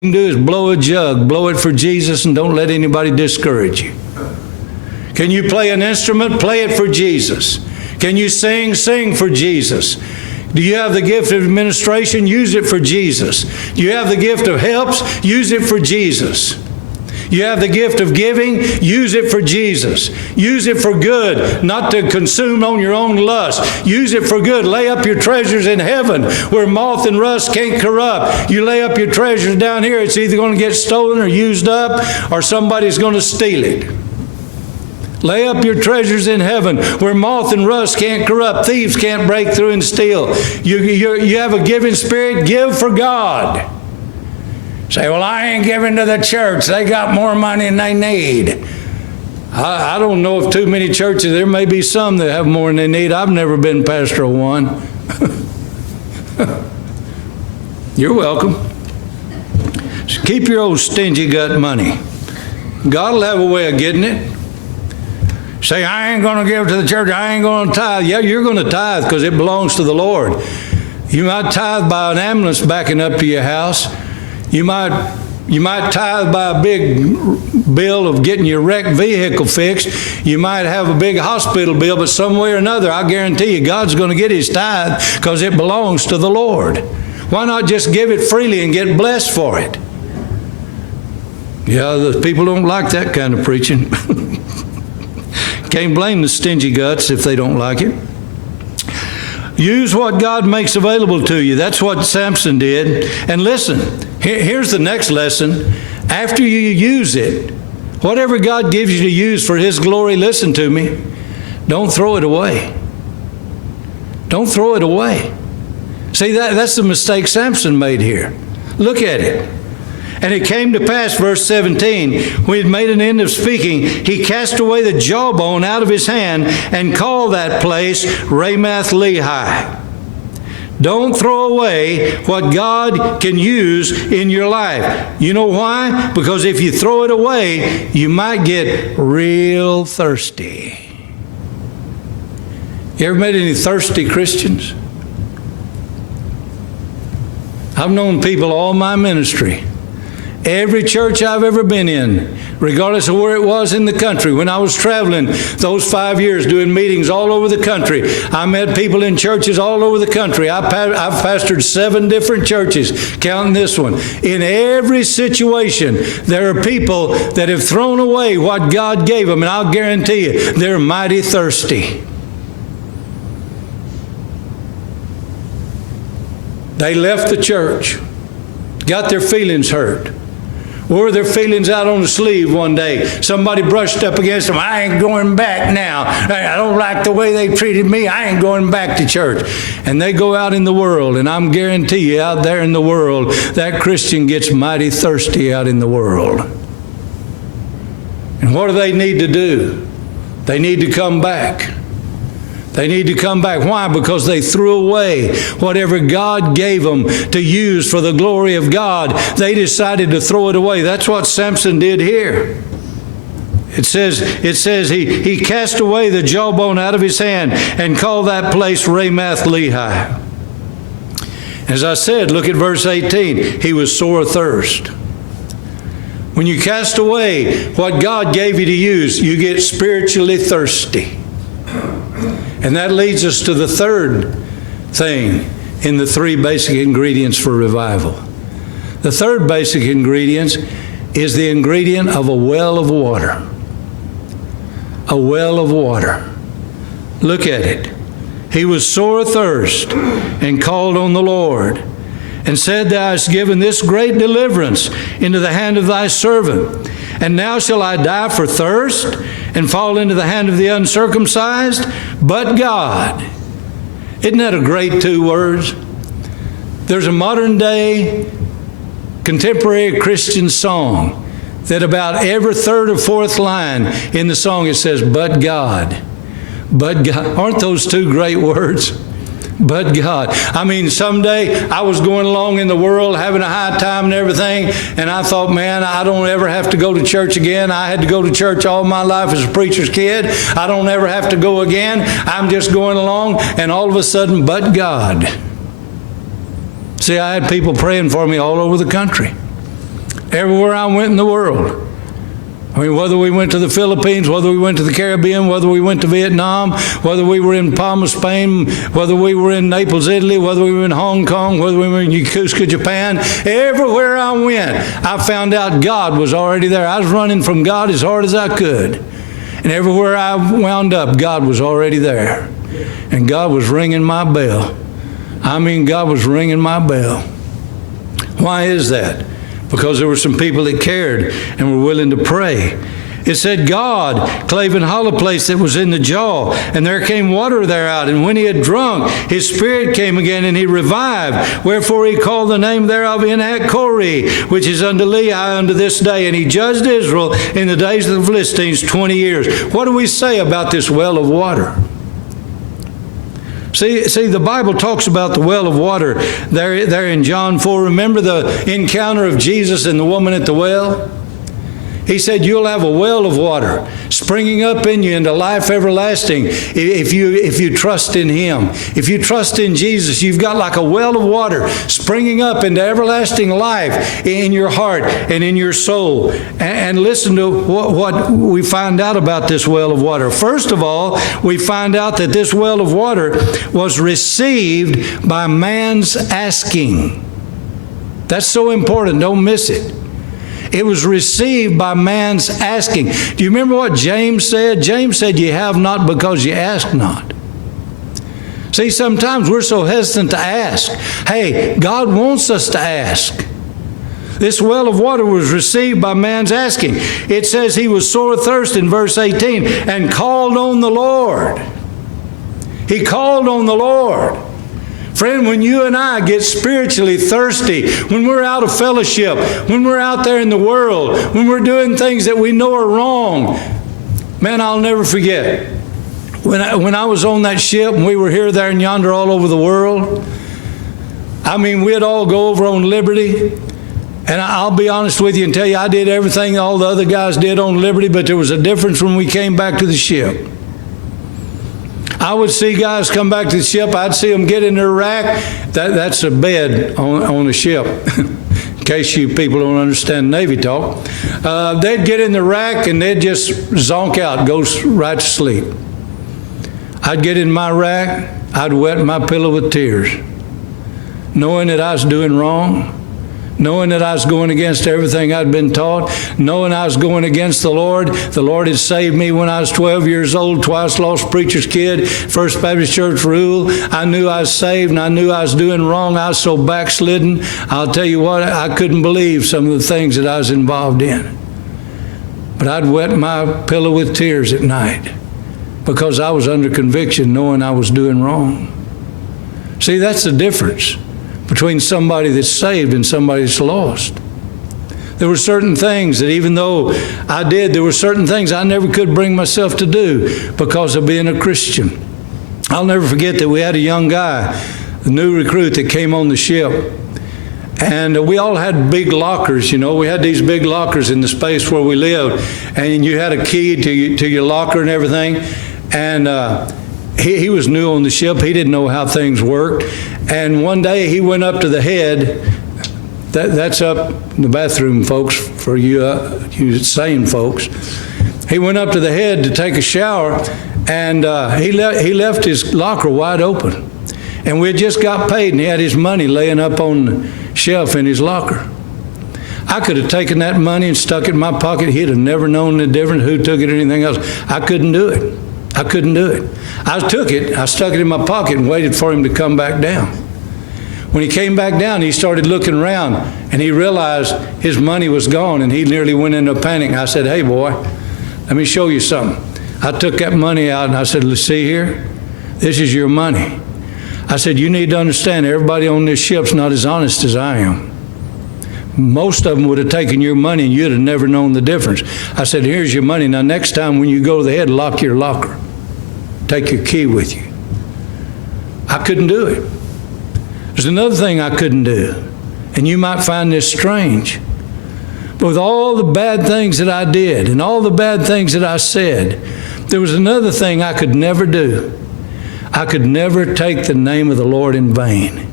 you can do is blow a jug, blow it for Jesus, and don't let anybody discourage you. Can you play an instrument? Play it for Jesus. Can you sing? Sing for Jesus. Do you have the gift of administration? Use it for Jesus. Do you have the gift of helps? Use it for Jesus. You have the gift of giving? Use it for Jesus. Use it for good, not to consume on your own lust. Use it for good. Lay up your treasures in heaven where moth and rust can't corrupt. You lay up your treasures down here, it's either going to get stolen or used up, or somebody's going to steal it. Lay up your treasures in heaven where moth and rust can't corrupt. Thieves can't break through and steal. You have a giving spirit. Give for God. Say, well, I ain't giving to the church. They got more money than they need. I don't know of too many churches. There may be some that have more than they need. I've never been pastor of one. You're welcome. So keep your old stingy gut money. God will have a way of getting it. Say, I ain't going to give to the church. I ain't going to tithe. Yeah, you're going to tithe because it belongs to the Lord. You might tithe by an ambulance backing up to your house. You might tithe by a big bill of getting your wrecked vehicle fixed. You might have a big hospital bill, but some way or another, I guarantee you, God's going to get his tithe because it belongs to the Lord. Why not just give it freely and get blessed for it? Yeah, the people don't like that kind of preaching. Can't blame the stingy guts if they don't like it. Use what God makes available to you. That's what Samson did. And listen, here's the next lesson. After you use it, whatever God gives you to use for his glory, listen to me, don't throw it away. Don't throw it away. See, that's the mistake Samson made here. Look at it. And it came to pass, verse 17, when he had made an end of speaking, he cast away the jawbone out of his hand and called that place Ramath-Lehi. Don't throw away what God can use in your life. You know why? Because if you throw it away, you might get real thirsty. You ever met any thirsty Christians? I've known people all my ministry. Every church I've ever been in, regardless of where it was in the country, when I was traveling those 5 years doing meetings all over the country, I met people in churches all over the country. I've pastored 7 different churches, counting this one. In every situation, there are people that have thrown away what God gave them, and I'll guarantee you, they're mighty thirsty. They left the church, got their feelings hurt. Wore their feelings out on the sleeve one day. Somebody brushed up against them. I ain't going back now. I don't like the way they treated me. I ain't going back to church. And they go out in the world, and I'm guarantee you, out there in the world, that Christian gets mighty thirsty out in the world. And what do they need to do? They need to come back. They need to come back. Why? Because they threw away whatever God gave them to use for the glory of God. They decided to throw it away. That's what Samson did here. It says he cast away the jawbone out of his hand and called that place Ramath-Lehi. As I said, look at verse 18. He was sore athirst. When you cast away what God gave you to use, you get spiritually thirsty. And that leads us to the third thing in the 3 basic ingredients for revival. The third basic ingredient is the ingredient of a well of water. A well of water. Look at it. He was sore athirst and called on the Lord and said, Thou hast given this great deliverance into the hand of thy servant. And now shall I die for thirst and fall into the hand of the uncircumcised? But God. Isn't that a great 2 words? There's a modern day contemporary Christian song that about every 3rd or 4th line in the song it says, but God. But God. Aren't those 2 great words? But God. I mean, someday I was going along in the world having a high time and everything, and I thought, man, I don't ever have to go to church again. I had to go to church all my life as a preacher's kid. I don't ever have to go again. I'm just going along, and all of a sudden, but God. See, I had people praying for me all over the country. Everywhere I went in the world. I mean, whether we went to the Philippines, whether we went to the Caribbean, whether we went to Vietnam, whether we were in Palma, Spain, whether we were in Naples, Italy, whether we were in Hong Kong, whether we were in Yokosuka, Japan, everywhere I went, I found out God was already there. I was running from God as hard as I could. And everywhere I wound up, God was already there. And God was ringing my bell. I mean, God was ringing my bell. Why is that? Because there were some people that cared and were willing to pray. It said God clave an hollow place that was in the jaw, and there came water thereout. And when he had drunk, his spirit came again, and he revived. Wherefore he called the name thereof Enhakkore, which is unto Lehi unto this day. And he judged Israel in the days of the Philistines 20 years. What do we say about this well of water? See, the Bible talks about the well of water there in John 4. Remember the encounter of Jesus and the woman at the well? He said, you'll have a well of water springing up in you into life everlasting if you trust in Him. If you trust in Jesus, you've got like a well of water springing up into everlasting life in your heart and in your soul. And listen to what we find out about this well of water. First of all, we find out that this well of water was received by man's asking. That's so important. Don't miss it. It was received by man's asking. Do you remember what James said? James said, you have not because you ask not. See, sometimes we're so hesitant to ask. Hey, God wants us to ask. This well of water was received by man's asking. It says he was sore thirsty in verse 18 and called on the Lord. He called on the Lord. Friend, when you and I get spiritually thirsty, when we're out of fellowship, when we're out there in the world, when we're doing things that we know are wrong, man, I'll never forget. When I was on that ship and we were here, there, and yonder all over the world, I mean, we'd all go over on Liberty. And I'll be honest with you and tell you, I did everything all the other guys did on Liberty, but there was a difference when we came back to the ship. I would see guys come back to the ship. I'd see them get in their rack. That's a bed on a ship. In case you people don't understand Navy talk. They'd get in the rack and they'd just zonk out, go right to sleep. I'd get in my rack. I'd wet my pillow with tears, knowing that I was doing wrong, knowing that I was going against everything I'd been taught, knowing I was going against the Lord. The Lord had saved me when I was 12 years old, twice lost preacher's kid, First Baptist Church rule. I knew I was saved and I knew I was doing wrong. I was so backslidden. I'll tell you what, I couldn't believe some of the things that I was involved in. But I'd wet my pillow with tears at night because I was under conviction knowing I was doing wrong. See, that's the difference between somebody that's saved and somebody that's lost. There were certain things that even though I did, there were certain things I never could bring myself to do because of being a Christian. I'll never forget that we had a young guy, a new recruit that came on the ship. And we all had big lockers, you know. We had these big lockers in the space where we lived. And you had a key to your locker and everything. And he was new on the ship. He didn't know how things worked. And one day he went up to the head. That's up in the bathroom, folks, for you sane folks. He went up to the head to take a shower, and he left his locker wide open. And we had just got paid, and he had his money laying up on the shelf in his locker. I could have taken that money and stuck it in my pocket. He'd have never known the difference, who took it or anything else. I couldn't do it. I couldn't do it. I took it, I stuck it in my pocket and waited for him to come back down. When he came back down, he started looking around and he realized his money was gone and he nearly went into a panic. I said, hey boy, let me show you something. I took that money out and I said, let's see here, this is your money. I said, you need to understand everybody on this ship's not as honest as I am. Most of them would have taken your money and you'd have never known the difference. I said, here's your money. Now next time when you go to the head, lock your locker. Take your key with you. I couldn't do it. There's another thing I couldn't do, and you might find this strange. But with all the bad things that I did and all the bad things that I said, there was another thing I could never do. I could never take the name of the Lord in vain.